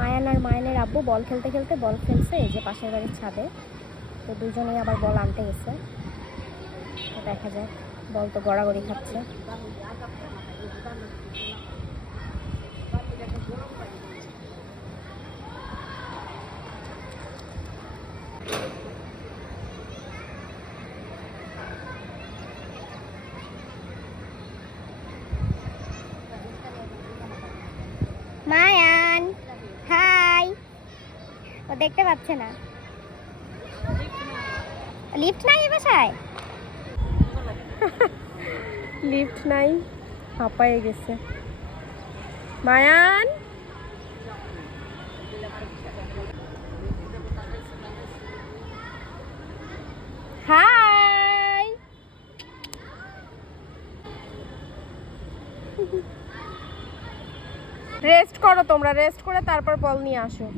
Mayan আর মায়ানের আব্বু বল খেলতে খেলতে বল ফেলছে এই যে পাশের বাড়ির ছাদে। তো দুজনেই আবার বল আনতে গেছে। তো দেখা যায়, বল তো গড়াগড়ি খাচ্ছে। মায়ান হাই, ও দেখতে পাচ্ছে না। লিফট নাই এ বাসায়, লিফট নাই, হাঁপায়ে গেছে। মায়ান হাই, রেস্ট করো তোমরা, রেস্ট করে তারপর বল নিয়ে আসো।